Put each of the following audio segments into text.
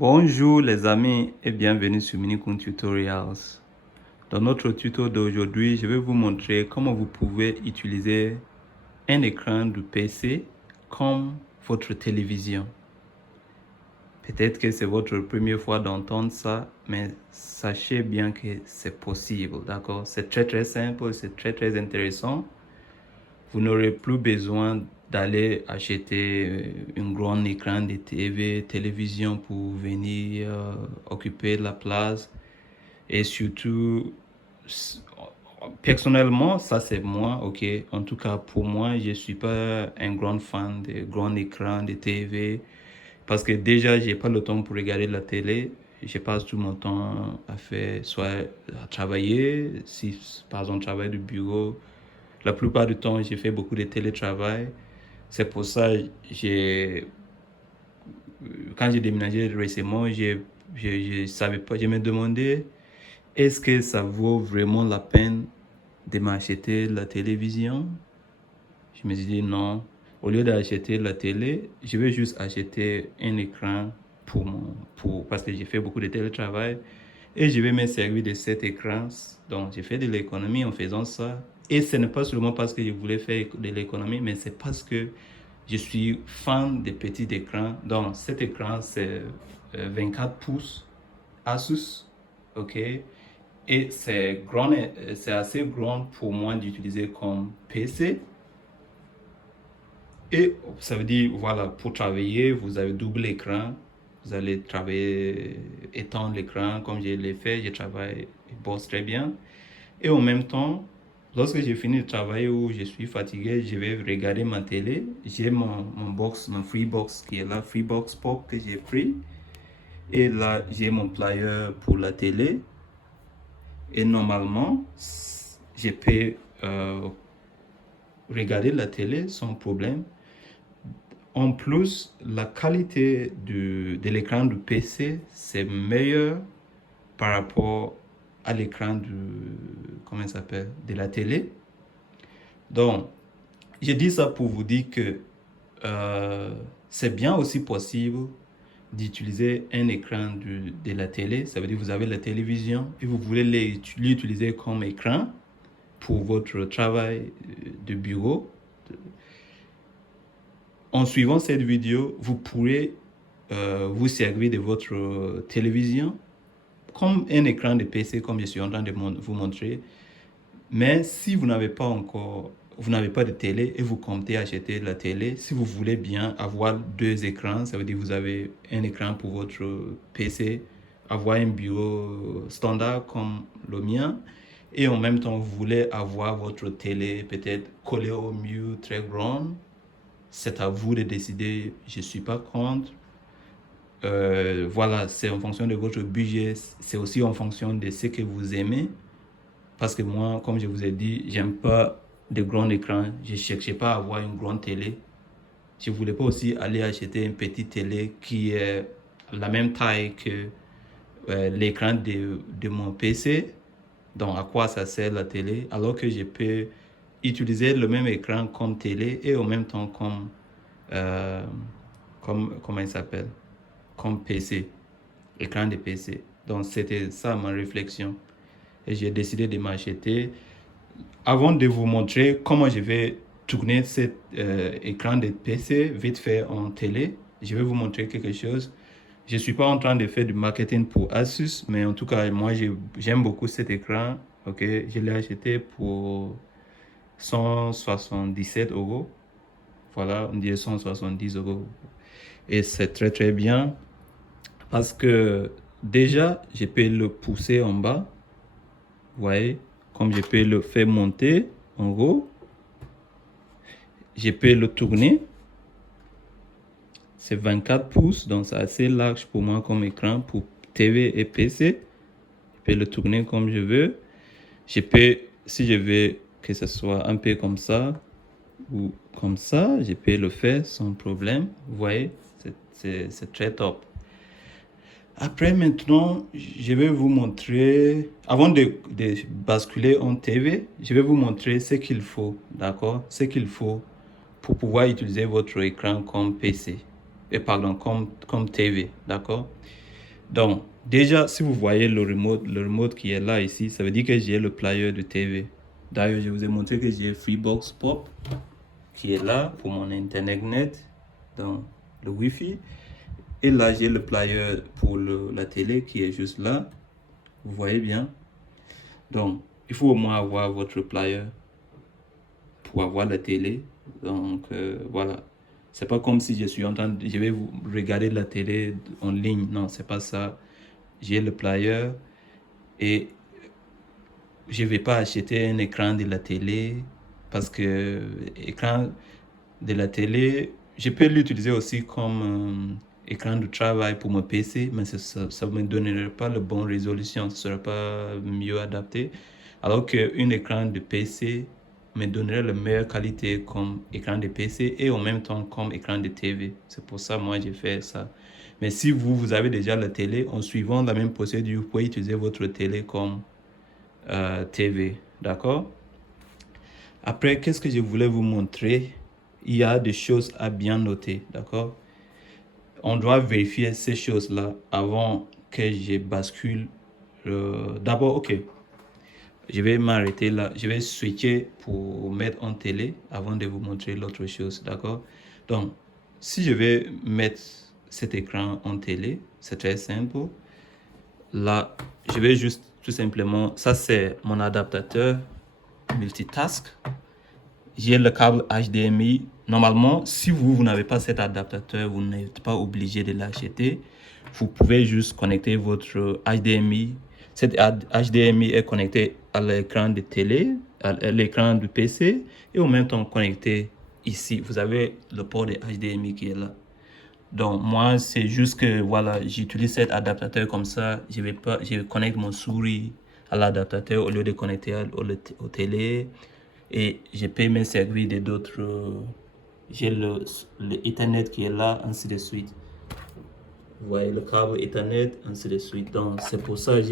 Bonjour les amis et bienvenue sur Minikun Tutorials. Dans notre tuto d'aujourd'hui, je vais vous montrer comment vous pouvez utiliser un écran du PC comme votre télévision. Peut-être que c'est votre première fois d'entendre ça, mais sachez bien que c'est possible, d'accord? C'est très simple, c'est très intéressant. Vous n'aurez plus besoin d'aller acheter un grand écran de télévision pour venir occuper la place. Et surtout, personnellement, ça c'est moi, ok. En tout cas, pour moi, je suis pas un grand fan de grands écrans de TV parce que déjà, j'ai pas le temps pour regarder la télé. Je passe tout mon temps à faire, soit à travailler, si par exemple, je travaille du bureau. La plupart du temps, j'ai fait beaucoup de télétravail. C'est pour ça que quand j'ai déménagé récemment, je savais pas, je me demandais est-ce que ça vaut vraiment la peine de m'acheter la télévision? Je me suis dit non. Au lieu d'acheter la télé, je vais juste acheter un écran parce que j'ai fait beaucoup de télétravail et je vais me servir de cet écran. Donc, j'ai fait de l'économie en faisant ça. Et ce n'est pas seulement parce que je voulais faire de l'économie, mais c'est parce que je suis fan des petits écrans. Donc, cet écran, c'est 24 pouces Asus, ok? Et c'est grand, c'est assez grand pour moi d'utiliser comme PC. Et ça veut dire, voilà, pour travailler, vous avez double écran. Vous allez travailler, étendre l'écran comme je l'ai fait. Je travaille, je bosse très bien. Et en même temps, lorsque j'ai fini de travailler ou je suis fatigué, je vais regarder ma télé. J'ai mon box, mon Freebox qui est là, Freebox Pop que j'ai pris. Et là, j'ai mon player pour la télé. Et normalement, je peux regarder la télé sans problème. En plus, la qualité de l'écran du PC, c'est meilleur par rapport à l'écran comment ça s'appelle, de la télé. Donc, je dis ça pour vous dire que c'est bien aussi possible d'utiliser un écran de la télé. Ça veut dire que vous avez la télévision et vous voulez l'utiliser comme écran pour votre travail de bureau. En suivant cette vidéo, vous pourrez vous servir de votre télévision comme un écran de PC, comme je suis en train de vous montrer. Mais si vous n'avez pas de télé et vous comptez acheter la télé, si vous voulez bien avoir deux écrans, ça veut dire que vous avez un écran pour votre PC, avoir un bureau standard comme le mien, et en même temps vous voulez avoir votre télé peut-être collée au mur très grande, c'est à vous de décider, je ne suis pas contre. Voilà, c'est en fonction de votre budget, c'est aussi en fonction de ce que vous aimez. Parce que moi, comme je vous ai dit, j'aime pas de grands écrans. Je ne cherchais pas à avoir une grande télé. Je ne voulais pas aussi aller acheter une petite télé qui est la même taille que l'écran de mon PC. Donc, à quoi ça sert la télé? Alors que je peux utiliser le même écran comme télé et en même temps comment il s'appelle? Comme PC, écran de PC. Donc, c'était ça ma réflexion. Et j'ai décidé de m'acheter. Avant de vous montrer comment je vais tourner cet écran de PC vite fait en télé, je vais vous montrer quelque chose. Je ne suis pas en train de faire du marketing pour Asus, mais en tout cas, moi, j'aime beaucoup cet écran. Ok, je l'ai acheté pour 177 €. Voilà, on dit 170 €. Et c'est très bien parce que déjà, je peux le pousser en bas. Vous voyez, comme je peux le faire monter en haut, je peux le tourner. C'est 24 pouces, donc c'est assez large pour moi comme écran pour TV et PC. Je peux le tourner comme je veux. Je peux, si je veux que ce soit un peu comme ça ou comme ça, je peux le faire sans problème. Vous voyez, c'est très top. Après, maintenant, je vais vous montrer, avant de basculer en TV, je vais vous montrer ce qu'il faut, d'accord? Ce qu'il faut pour pouvoir utiliser votre écran comme PC, et pardon, comme TV, d'accord? Donc, déjà, si vous voyez le remote qui est là ici, ça veut dire que j'ai le player de TV. D'ailleurs, je vous ai montré que j'ai Freebox Pop qui est là pour mon Internet net, dans le Wi-Fi. Et là, j'ai le player pour la télé qui est juste là. Vous voyez bien. Donc, il faut au moins avoir votre player pour avoir la télé. Donc, voilà. C'est pas comme si je vais vous regarder la télé en ligne. Non, c'est pas ça. J'ai le player et je vais pas acheter un écran de la télé parce que écran de la télé, je peux l'utiliser aussi comme écran de travail pour mon PC, mais ça ne me donnerait pas la bonne résolution, ce ne serait pas mieux adapté. Alors qu'un écran de PC me donnerait la meilleure qualité comme écran de PC et en même temps comme écran de TV. C'est pour ça moi j'ai fait ça. Mais si vous avez déjà la télé, en suivant la même procédure, vous pouvez utiliser votre télé comme TV. D'accord? Après, qu'est-ce que je voulais vous montrer? Il y a des choses à bien noter, d'accord? On doit vérifier ces choses-là avant que je bascule. D'abord, ok, je vais m'arrêter là. Je vais switcher pour mettre en télé avant de vous montrer l'autre chose, d'accord? Donc, si je vais mettre cet écran en télé, c'est très simple. Là, je vais juste tout simplement, ça c'est mon adaptateur multitask. J'ai le câble HDMI. Normalement, si vous n'avez pas cet adaptateur, vous n'êtes pas obligé de l'acheter. Vous pouvez juste connecter votre HDMI. Cet HDMI est connecté à l'écran de télé, à l'écran du PC et en même temps connecté ici. Vous avez le port de HDMI qui est là. Donc moi, c'est juste que voilà, j'utilise cet adaptateur comme ça. Je connecte mon souris à l'adaptateur au lieu de connecter au télé. Et je peux me servir de d'autres. J'ai le Ethernet qui est là, ainsi de suite. Vous voyez le câble Ethernet, ainsi de suite. Donc c'est pour ça que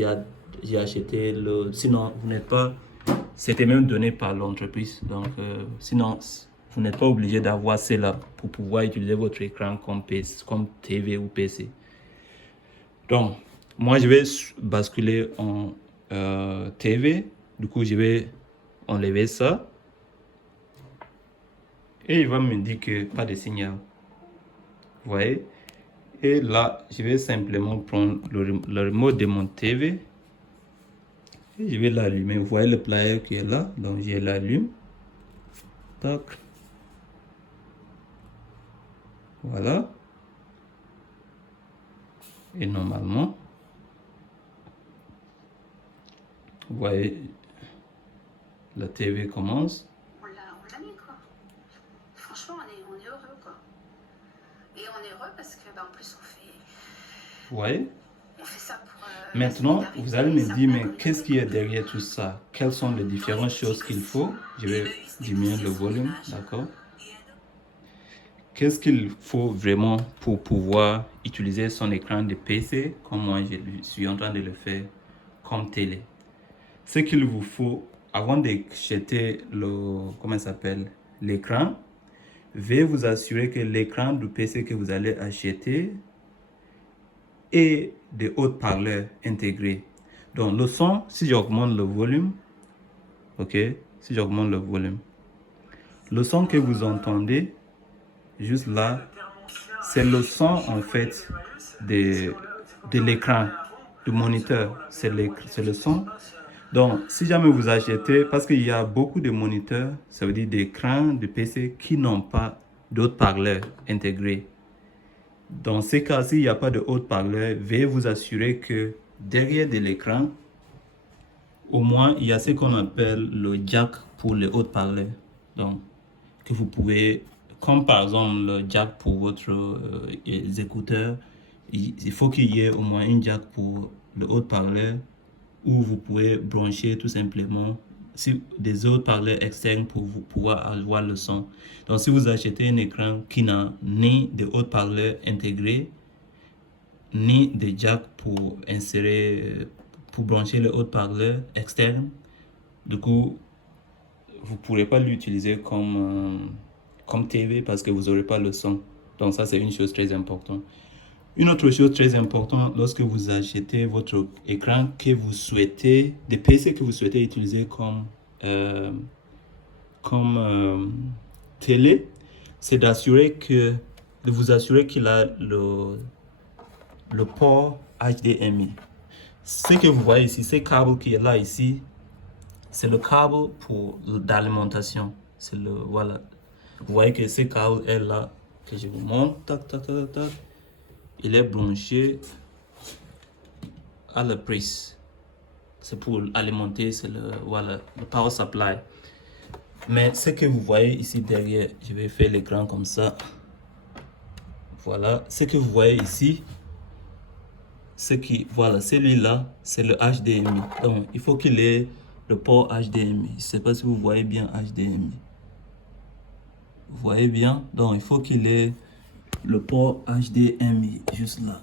j'ai acheté le. Sinon, vous n'êtes pas. C'était même donné par l'entreprise. Donc sinon, vous n'êtes pas obligé d'avoir cela pour pouvoir utiliser votre écran comme TV ou PC. Donc, moi, je vais basculer en TV. Du coup, je vais enlever ça. Et il va me dire que pas de signal. Vous voyez? Et là, je vais simplement prendre le remote de mon TV. Et je vais l'allumer. Vous voyez le player qui est là. Donc, je l'allume. Tac. Voilà. Et normalement, vous voyez, la TV commence. On l'a mis, quoi. Franchement, on est heureux, quoi. Et on est heureux parce que, en plus, on fait ça pour... Maintenant, vous allez me dire, mais qu'est-ce qui est derrière tout ça? Quelles sont les différentes choses qu'il faut? Je vais diminuer le volume, d'accord? Qu'est-ce qu'il faut vraiment pour pouvoir utiliser son écran de PC comme moi je suis en train de le faire comme télé? Ce qu'il vous faut avant d'acheter l'écran, veuillez vous assurer que l'écran du PC que vous allez acheter est de haut-parleurs intégrés. Donc le son, si j'augmente le volume, ok, si j'augmente le volume, le son que vous entendez juste là, c'est le son en fait de l'écran, du moniteur, c'est le son. Donc, si jamais vous achetez, parce qu'il y a beaucoup de moniteurs, ça veut dire d'écrans de PC qui n'ont pas d'haut-parleurs intégrés. Dans ces cas, s'il n'y a pas de haut-parleur, veuillez vous assurer que derrière de l'écran, au moins, il y a ce qu'on appelle le jack pour les haut-parleurs. Donc, que vous pouvez, comme par exemple le jack pour votre écouteur, il faut qu'il y ait au moins un jack pour le haut-parleur où vous pouvez brancher tout simplement des haut-parleurs externes pour vous pouvoir avoir le son. Donc si vous achetez un écran qui n'a ni de haut-parleurs intégrés, ni de jack pour insérer, pour brancher le haut-parleur externe, du coup, vous ne pourrez pas l'utiliser comme TV parce que vous n'aurez pas le son. Donc ça, c'est une chose très importante. Une autre chose très importante lorsque vous achetez votre écran que vous souhaitez, des PC que vous souhaitez utiliser comme télé, c'est de vous assurer qu'il a le port HDMI. Ce que vous voyez ici, ce câble qui est là ici, c'est le câble pour d'alimentation. C'est le, voilà. Vous voyez que ce câble est là, que je vous montre, tac, tac, tac, tac. Il est branché à la prise. C'est pour alimenter, c'est le, voilà, le power supply. Mais ce que vous voyez ici derrière, je vais faire l'écran comme ça. Voilà, ce que vous voyez ici, voilà, celui-là, c'est le HDMI. Donc, il faut qu'il ait le port HDMI. Je ne sais pas si vous voyez bien HDMI. Vous voyez bien? Donc, il faut qu'il ait le port HDMI juste là.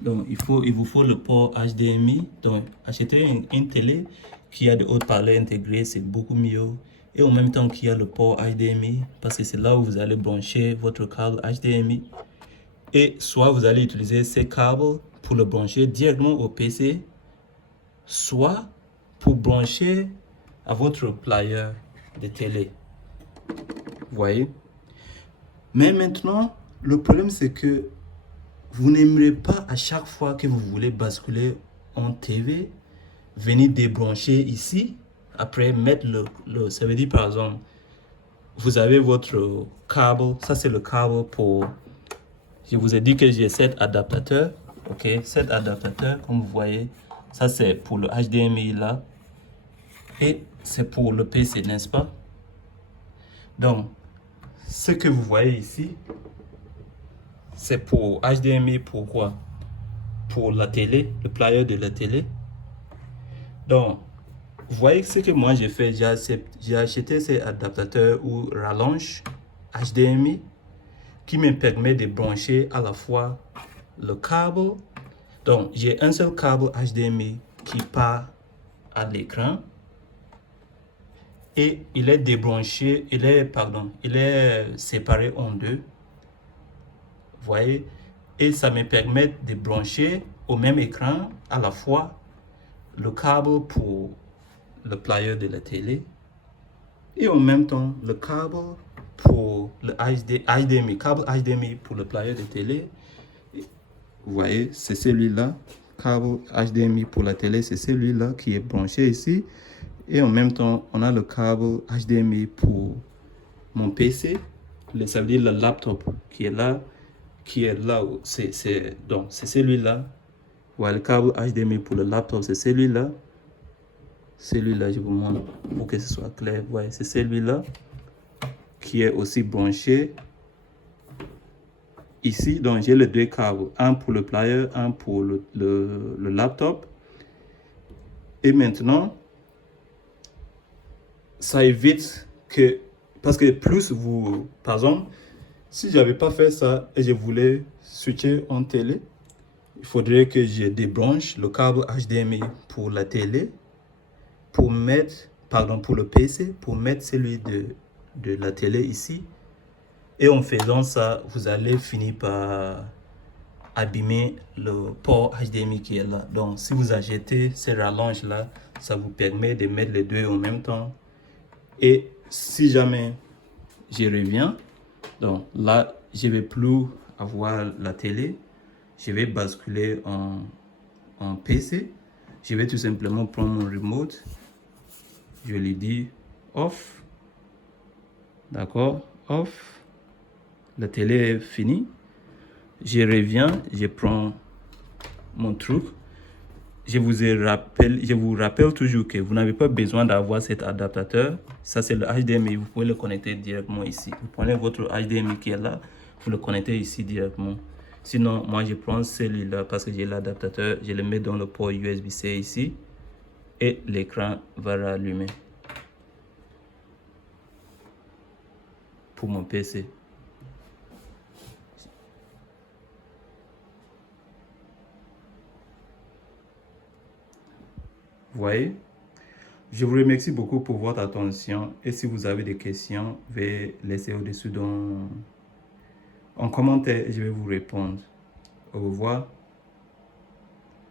Donc, il vous faut le port HDMI. Donc, acheter une télé qui a de haut-parleurs intégrés, c'est beaucoup mieux. Et en même temps qu'il y a le port HDMI, parce que c'est là où vous allez brancher votre câble HDMI. Et soit vous allez utiliser ces câbles pour le brancher directement au PC, soit pour brancher à votre player de télé. Vous voyez? Mais maintenant, le problème c'est que vous n'aimerez pas à chaque fois que vous voulez basculer en TV, venir débrancher ici, après mettre ça veut dire par exemple, vous avez votre câble, ça c'est le câble pour, je vous ai dit que j'ai 7 adaptateurs, ok, 7 adaptateurs, comme vous voyez, ça c'est pour le HDMI là, et c'est pour le PC, n'est-ce pas? Donc, ce que vous voyez ici, c'est pour HDMI, pourquoi? Pour la télé, le player de la télé. Donc, vous voyez ce que moi j'ai fait, j'ai acheté ces adaptateurs ou rallonge HDMI qui me permet de brancher à la fois le câble. Donc, j'ai un seul câble HDMI qui part à l'écran et il est débranché, il est séparé en deux. Vous voyez? Et ça me permet de brancher au même écran à la fois le câble pour le player de la télé et en même temps le câble pour le HDMI, câble HDMI pour le player de télé. Vous voyez, c'est celui-là, câble HDMI pour la télé, c'est celui-là qui est branché ici. Et en même temps, on a le câble HDMI pour mon PC, ça veut dire le laptop qui est là, donc c'est celui-là. Voilà, le câble HDMI pour le laptop, c'est celui-là. Celui-là, je vous montre pour que ce soit clair. Vous voyez, c'est celui-là qui est aussi branché ici. Donc, j'ai les deux câbles, un pour le player, un pour le laptop. Et maintenant, ça évite que, parce que plus vous, par exemple, si j'avais pas fait ça et je voulais switcher en télé, il faudrait que je débranche le câble HDMI pour la télé, pour le PC, pour mettre celui de la télé ici. Et en faisant ça, vous allez finir par abîmer le port HDMI qui est là. Donc, si vous achetez ces rallonges là, ça vous permet de mettre les deux en même temps. Et si jamais je reviens, donc là, je vais plus avoir la télé. Je vais basculer en PC. Je vais tout simplement prendre mon remote. Je lui dis off. D'accord? Off. La télé est finie. Je reviens, je prends mon truc. Je vous rappelle toujours que vous n'avez pas besoin d'avoir cet adaptateur. Ça, c'est le HDMI. Vous pouvez le connecter directement ici. Vous prenez votre HDMI qui est là. Vous le connectez ici directement. Sinon, moi, je prends celui-là parce que j'ai l'adaptateur. Je le mets dans le port USB-C ici. Et l'écran va rallumer. Pour mon PC. Vous voyez? Je vous remercie beaucoup pour votre attention. Et si vous avez des questions, veuillez laisser au-dessus En commentaire, je vais vous répondre. Au revoir.